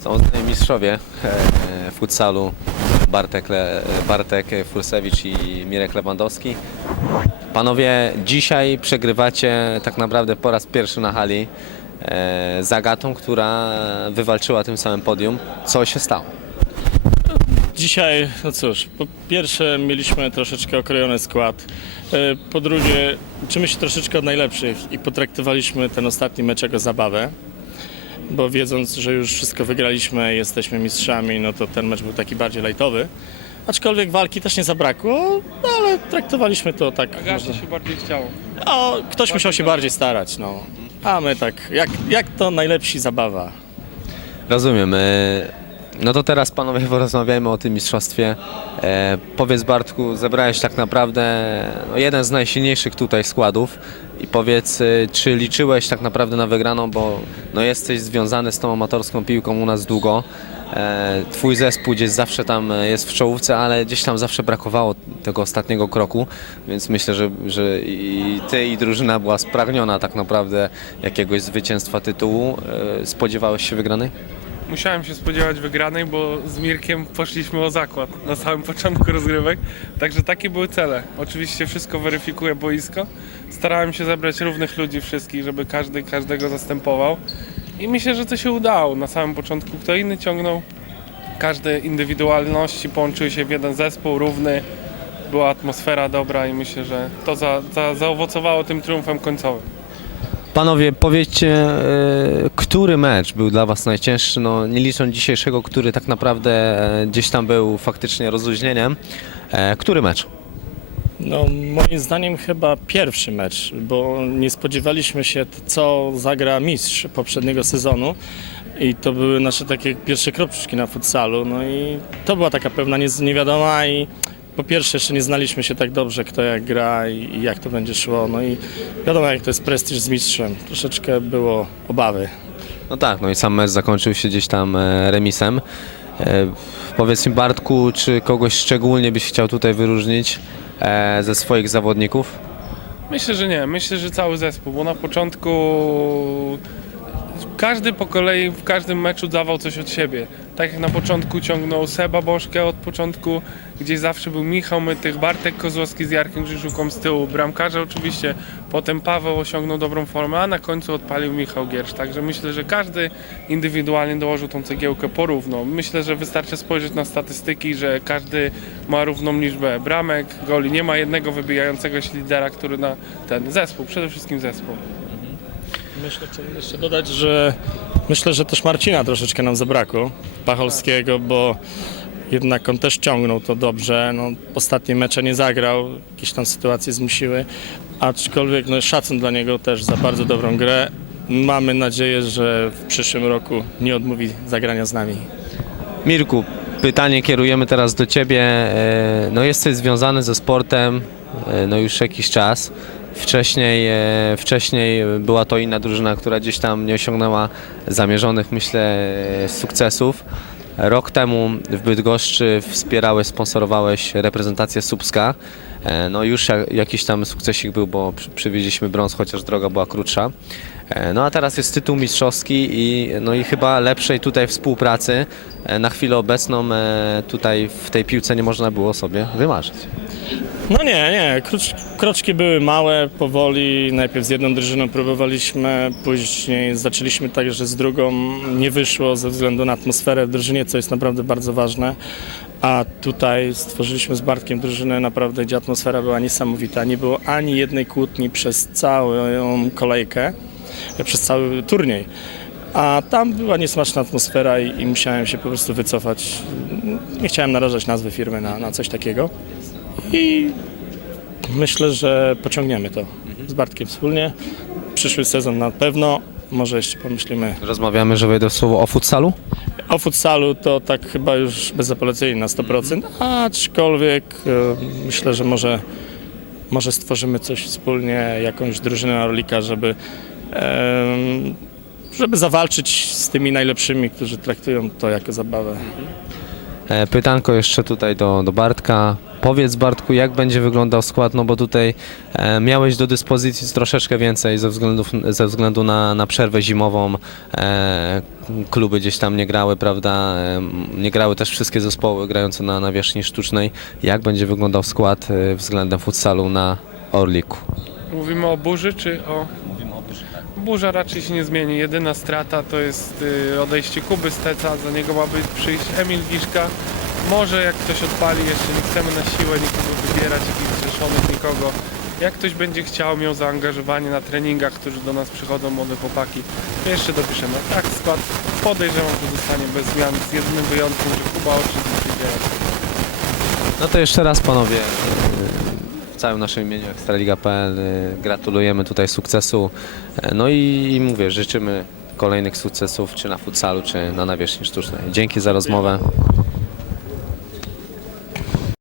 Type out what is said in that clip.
Są z nami mistrzowie e, futsalu Bartek, Le, Bartek Fursewicz i Mirek Lewandowski. Panowie, dzisiaj przegrywacie tak naprawdę po raz pierwszy na hali e, z Agatą, która wywalczyła tym samym podium. Co się stało? Dzisiaj, no cóż, po pierwsze mieliśmy troszeczkę okrojony skład. E, Po drugie, uczymy się troszeczkę od najlepszych i potraktowaliśmy ten ostatni mecz jako zabawę. Bo wiedząc, że już wszystko wygraliśmy, jesteśmy mistrzami, no to ten mecz był taki bardziej lajtowy. Aczkolwiek walki też nie zabrakło, no ale traktowaliśmy to tak. Agacie się bardziej chciało. O, ktoś musiał się bardziej starać, no. A my tak, jak, jak to najlepsi zabawa. Rozumiem. e, No to teraz panowie porozmawiajmy o tym mistrzostwie. E, powiedz Bartku, zebrałeś tak naprawdę no, jeden z najsilniejszych tutaj składów i powiedz, e, czy liczyłeś tak naprawdę na wygraną, bo no, jesteś związany z tą amatorską piłką u nas długo. E, twój zespół gdzieś zawsze tam e, jest w czołówce, ale gdzieś tam zawsze brakowało tego ostatniego kroku, więc myślę, że, że i ty i drużyna była spragniona tak naprawdę jakiegoś zwycięstwa tytułu. E, spodziewałeś się wygranej? Musiałem się spodziewać wygranej, bo z Mirkiem poszliśmy o zakład na samym początku rozgrywek. Także takie były cele. Oczywiście wszystko weryfikuje boisko. Starałem się zebrać równych ludzi wszystkich, żeby każdy każdego zastępował. I myślę, że to się udało. Na samym początku kto inny ciągnął. Każde indywidualności połączyły się w jeden zespół, równy. Była atmosfera dobra i myślę, że to za, za, zaowocowało tym triumfem końcowym. Panowie, powiedzcie, e, który mecz był dla Was najcięższy, no nie licząc dzisiejszego, który tak naprawdę e, gdzieś tam był faktycznie rozluźnieniem. E, Który mecz? No, moim zdaniem chyba pierwszy mecz, bo nie spodziewaliśmy się, co zagra mistrz poprzedniego sezonu. I to były nasze takie pierwsze kroczki na futsalu. No i to była taka pewna niewiadoma i po pierwsze jeszcze nie znaliśmy się tak dobrze, kto jak gra i, i jak to będzie szło. No i wiadomo, jak to jest prestiż z mistrzem. Troszeczkę było obawy. No tak, no i sam mecz zakończył się gdzieś tam e, remisem. E, Powiedz mi Bartku, czy kogoś szczególnie byś chciał tutaj wyróżnić e, ze swoich zawodników? Myślę, że nie. Myślę, że cały zespół, bo na początku każdy po kolei w każdym meczu dawał coś od siebie. Tak jak na początku ciągnął Seba Bożkę od początku, gdzieś zawsze był Michał Mytych, Bartek Kozłowski z Jarkiem Grzyżuką z tyłu, bramkarze oczywiście, potem Paweł osiągnął dobrą formę, a na końcu odpalił Michał Giersz. Także myślę, że każdy indywidualnie dołożył tą cegiełkę porówno. Myślę, że wystarczy spojrzeć na statystyki, że każdy ma równą liczbę bramek, goli. Nie ma jednego wybijającego się lidera, który na ten zespół, przede wszystkim zespół. Myślę, chciałbym jeszcze dodać, że myślę, że też Marcina troszeczkę nam zabrakło, Pacholskiego, bo jednak on też ciągnął to dobrze. No, ostatnie mecze nie zagrał, jakieś tam sytuacje zmusiły, aczkolwiek no, szacun dla niego też za bardzo dobrą grę. Mamy nadzieję, że w przyszłym roku nie odmówi zagrania z nami. Mirku, pytanie kierujemy teraz do Ciebie. E, No jesteś związany ze sportem e, no już jakiś czas. Wcześniej, e, wcześniej była to inna drużyna, która gdzieś tam nie osiągnęła zamierzonych, myślę, e, sukcesów. Rok temu w Bydgoszczy wspierałeś, sponsorowałeś reprezentację Słupska. E, No już ja- jakiś tam sukcesik był, bo przy- przywieźliśmy brąz, chociaż droga była krótsza. No a teraz jest tytuł mistrzowski i, no i chyba lepszej tutaj współpracy na chwilę obecną tutaj w tej piłce nie można było sobie wymarzyć. No nie, nie, krocz, kroczki były małe, powoli. Najpierw z jedną drużyną próbowaliśmy, później zaczęliśmy tak, że z drugą nie wyszło ze względu na atmosferę w drużynie, co jest naprawdę bardzo ważne. A tutaj stworzyliśmy z Bartkiem drużynę naprawdę, gdzie atmosfera była niesamowita. Nie było ani jednej kłótni przez całą kolejkę, przez cały turniej. A tam była niesmaczna atmosfera i, i musiałem się po prostu wycofać. Nie chciałem narażać nazwy firmy na, na coś takiego. I myślę, że pociągniemy to z Bartkiem wspólnie. Przyszły sezon na pewno, może jeszcze pomyślimy. Rozmawiamy, że wejdę w słowo o futsalu. O futsalu to tak chyba już bezapelacyjnie na 100%, aczkolwiek e, myślę, że może, może stworzymy coś wspólnie, jakąś drużynę na rolika, żeby, em, żeby zawalczyć z tymi najlepszymi, którzy traktują to jako zabawę. E, Pytanko jeszcze tutaj do, do Bartka. Powiedz Bartku, jak będzie wyglądał skład, no bo tutaj e, miałeś do dyspozycji troszeczkę więcej ze, względów, ze względu na, na przerwę zimową. E, kluby gdzieś tam nie grały, prawda? E, nie grały też wszystkie zespoły grające na nawierzchni sztucznej. Jak będzie wyglądał skład e, względem futsalu na Orliku? Mówimy o burzy czy o... Burza raczej się nie zmieni. Jedyna strata to jest y, odejście Kuby Steca. Za niego ma być przyjść Emil Giszka. Może jak ktoś odpali, jeszcze nie chcemy na siłę nikogo wybierać, jakichś zrzeszonych, nikogo. Jak ktoś będzie chciał, miał zaangażowanie na treningach, którzy do nas przychodzą, młode chłopaki, jeszcze dopiszemy. Tak, skład podejrzewam, że zostanie bez zmian, z jedynym wyjątkiem, że Kuba oczy nie. No to jeszcze raz panowie całym naszym imieniu Ekstraliga.pl e, gratulujemy tutaj sukcesu. E, No i, i mówię, życzymy kolejnych sukcesów czy na futsalu, czy na nawierzchni sztucznej. Dzięki za rozmowę.